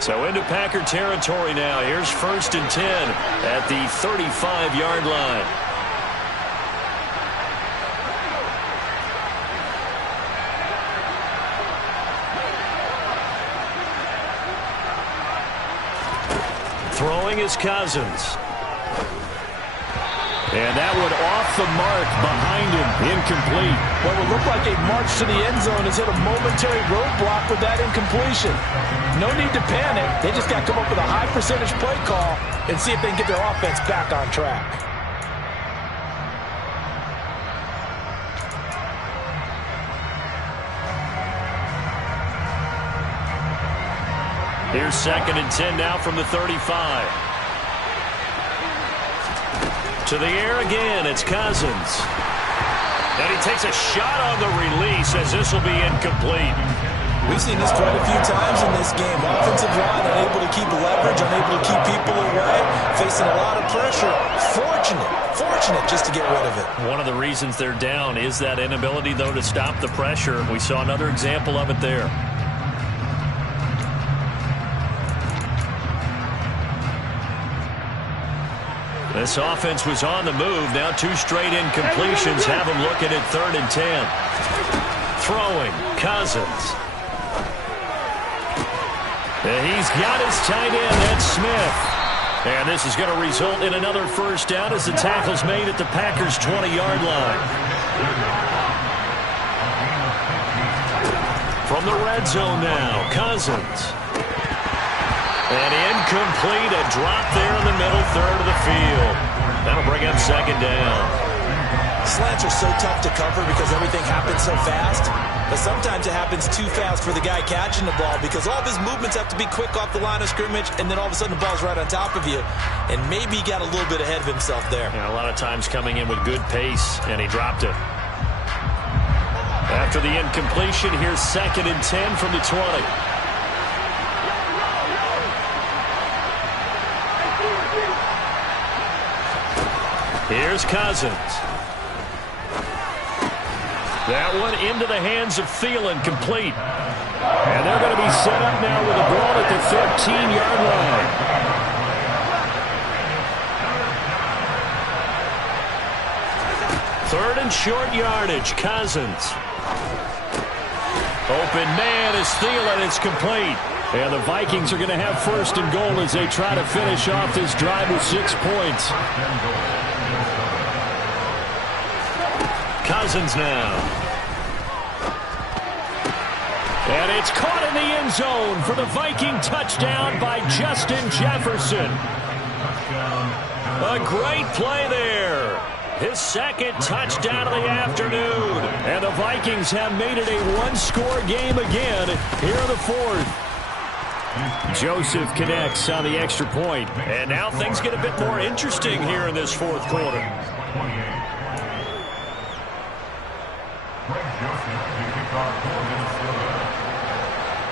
So into Packer territory now. Here's 1st and 10 at the 35-yard line. Throwing is Cousins. And that one off the mark behind him. Incomplete. What would look like a march to the end zone has hit a momentary roadblock with that incompletion. No need to panic. They just got to come up with a high percentage play call and see if they can get their offense back on track. Here's 2nd and 10 now from the 35. To the air again, it's Cousins. And he takes a shot on the release as this will be incomplete. We've seen this quite a few times in this game. Offensive line unable to keep leverage, unable to keep people away, facing a lot of pressure. 4 Fortunate just to get rid of it. One of the reasons they're down is that inability, though, to stop the pressure. We saw another example of it there. This offense was on the move. Now 2 straight incompletions have them looking at 3rd and 10. Throwing, Cousins. And he's got his tight end, that's Smith. And this is going to result in another first down as the tackle's made at the Packers' 20-yard line. From the red zone now, Cousins. And incomplete, a drop there in the middle third of the field. That'll bring up 2nd down. Slants are so tough to cover because everything happens so fast. But sometimes it happens too fast for the guy catching the ball because all of his movements have to be quick off the line of scrimmage, and then all of a sudden the ball's right on top of you. And maybe he got a little bit ahead of himself there. Yeah, a lot of times coming in with good pace, and he dropped it. After the incompletion, here's 2nd and 10 from the 20. Here's Cousins. That one into the hands of Thielen, complete. And they're going to be set up now with the ball at the 13-yard line. Third and short yardage, Cousins. Open man is Thielen, it's complete. And the Vikings are going to have 1st and goal as they try to finish off this drive with 6 points. Cousins now. And it's caught in the end zone for the Viking touchdown by Justin Jefferson. A great play there. His 2nd touchdown of the afternoon. And the Vikings have made it a 1-score game again here in the 4th. Joseph connects on the extra point. And now things get a bit more interesting here in this 4th quarter.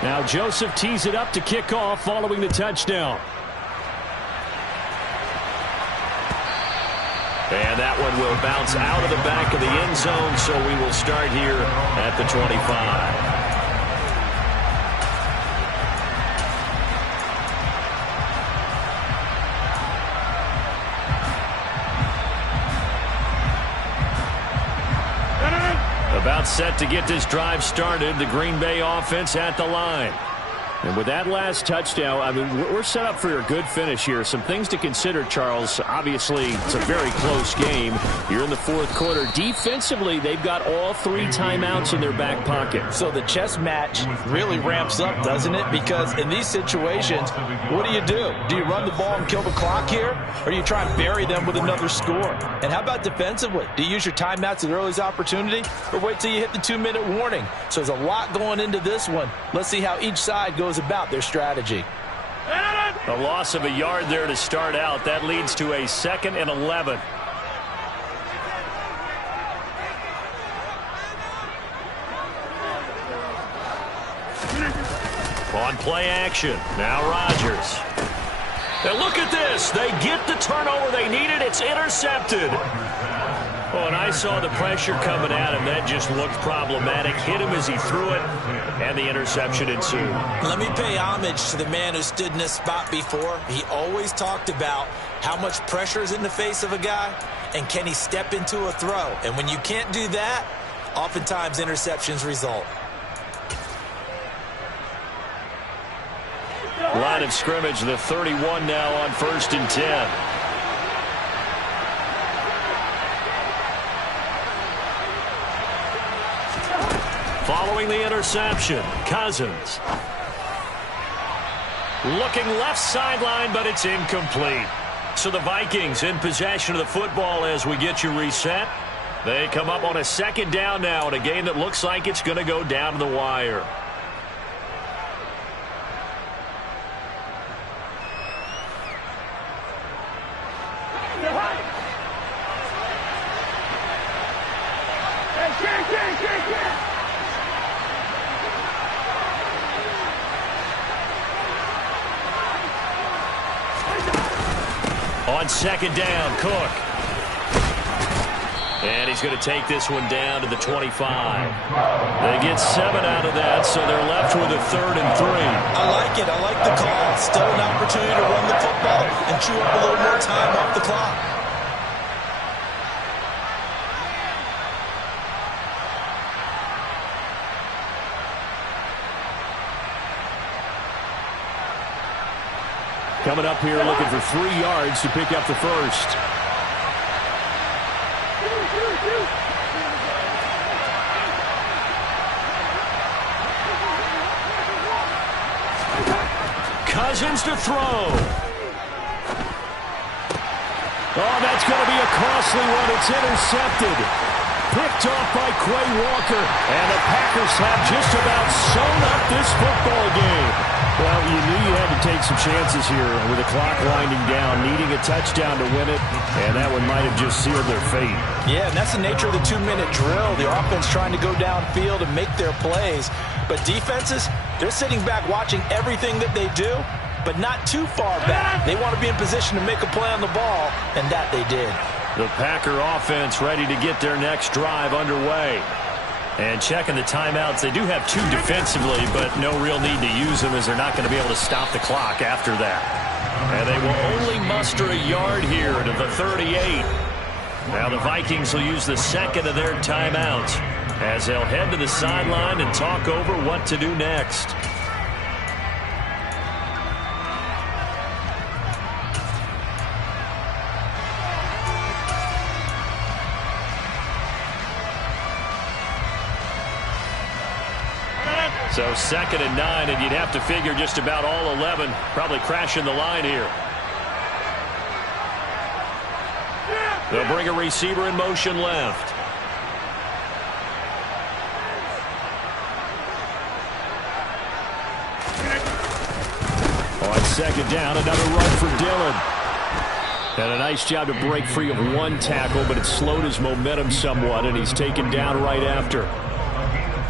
Now Joseph tees it up to kick off following the touchdown. And that one will bounce out of the back of the end zone, so we will start here at the 25. About set to get this drive started. The Green Bay offense at the line. And with that last touchdown, I mean, we're set up for a good finish here. Some things to consider, Charles. Obviously, it's a very close game. You're in the 4th quarter. Defensively, they've got all 3 timeouts in their back pocket. So the chess match really ramps up, doesn't it? Because in these situations, what do? Do you run the ball and kill the clock here? Or do you try and bury them with another score? And how about defensively? Do you use your timeouts at the earliest opportunity? Or wait till you hit the 2-minute warning? So there's a lot going into this one. Let's see how each side goes about their strategy. A loss of a yard there to start out. That leads to a 2nd and 11. On play action. Now Rodgers. And look at this. They get the turnover they needed. It's intercepted. Oh, and I saw the pressure coming at him. That just looked problematic. Hit him as he threw it, and the interception ensued. Let me pay homage to the man who stood in this spot before. He always talked about how much pressure is in the face of a guy, and can he step into a throw. And when you can't do that, oftentimes interceptions result. Line of scrimmage, the 31 now on 1st and 10. Following the interception, Cousins. Looking left sideline, but it's incomplete. So the Vikings in possession of the football as we get you reset. They come up on a 2nd down now in a game that looks like it's going to go down to the wire. On 2nd down, Cook. And he's going to take this one down to the 25. They get 7 out of that, so they're left with a 3rd and 3. I like it. I like the call. Still an opportunity to run the football and chew up a little more time off the clock. Coming up here looking for 3 yards to pick up the first. Cousins to throw. Oh, that's going to be a costly one. It's intercepted. Picked off by Quay Walker. And the Packers have just about sewn up this football game. Well, you knew you had to take some chances here with the clock winding down, needing a touchdown to win it, and that one might have just sealed their fate. Yeah, and that's the nature of the 2-minute drill. The offense trying to go downfield and make their plays. But defenses, they're sitting back watching everything that they do, but not too far back. They want to be in position to make a play on the ball, and that they did. The Packer offense ready to get their next drive underway. And checking the timeouts, they do have 2 defensively, but no real need to use them as they're not going to be able to stop the clock after that. And they will only muster a yard here to the 38. Now the Vikings will use the 2nd of their timeouts as they'll head to the sideline and talk over what to do next. So 2nd and 9, and you'd have to figure just about all 11 probably crashing the line here. They'll bring a receiver in motion left. On 2nd down, another run for Dillon. And a nice job to break free of 1 tackle, but it slowed his momentum somewhat, and he's taken down right after.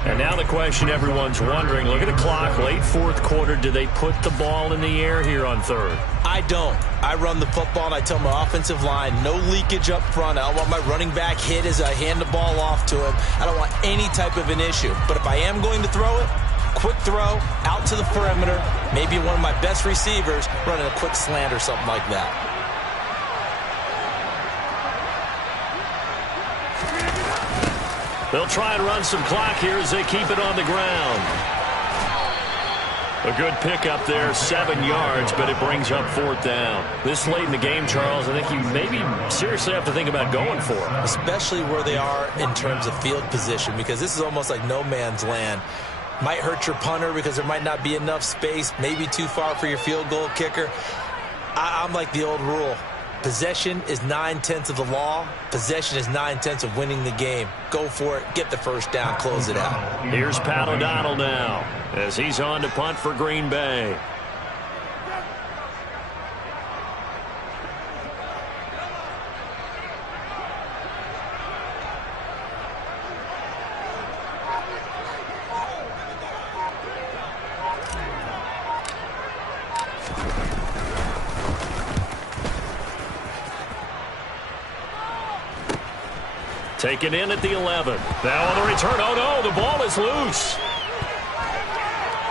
And now the question everyone's wondering, look at the clock, late 4th quarter, do they put the ball in the air here on 3rd? I don't. I run the football, and I tell my offensive line, no leakage up front. I don't want my running back hit as I hand the ball off to him. I don't want any type of an issue. But if I am going to throw it, quick throw, out to the perimeter, maybe one of my best receivers running a quick slant or something like that. They'll try and run some clock here as they keep it on the ground. A good pickup there, 7 yards, but it brings up 4th down. This late in the game, Charles, I think you maybe seriously have to think about going for it. Especially where they are in terms of field position, because this is almost like no man's land. Might hurt your punter because there might not be enough space, maybe too far for your field goal kicker. I'm like the old rule. Possession is 9/10 of the law. Possession is 9/10 of winning the game. Go for it. Get the first down. Close it out. Here's Pat O'Donnell now as he's on to punt for Green Bay. Taken in at the 11. Now on the return. Oh, no, the ball is loose.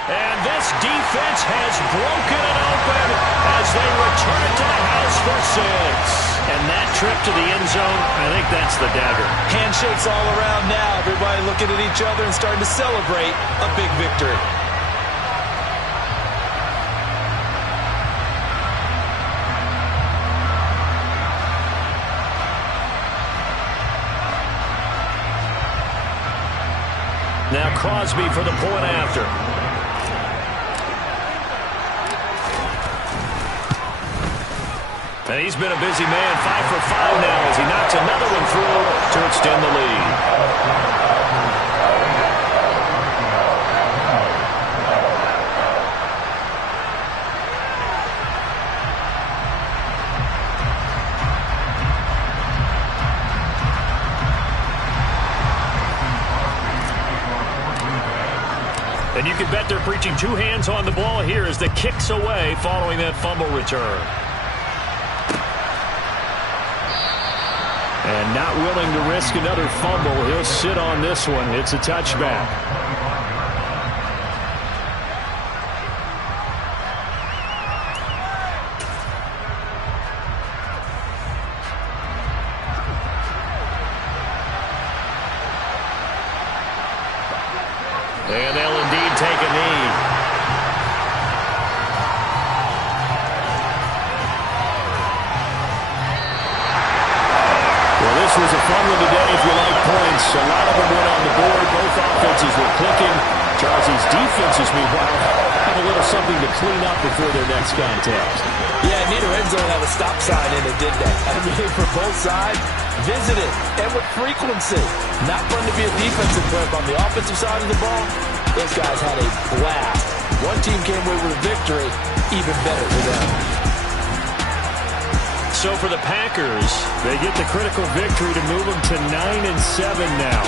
And this defense has broken it open as they return it to the house for 6. And that trip to the end zone, I think that's the dagger. Handshakes all around now. Everybody looking at each other and starting to celebrate a big victory. Now Crosby for the point after. And he's been a busy man, 5 for 5 now as he knocks another one through to extend the lead. And you can bet they're preaching 2 hands on the ball here as the kick's away following that fumble return. And not willing to risk another fumble. He'll sit on this one. It's a touchback. And they'll indeed take a knee. Well, this was a fun one today if you like points. A lot of them went on the board. Both offenses were clicking. Charles's defenses, meanwhile, have a little something to clean up before their next contest. Yeah, neither end zone had a stop sign in it, did they? I mean, for both sides, visited and with frequency. Not fun to be a defensive player, but on the offensive side of the ball, those guys had a blast. One team came away with a victory, even better for them. So for the Packers, they get the critical victory to move them to 9-7 now.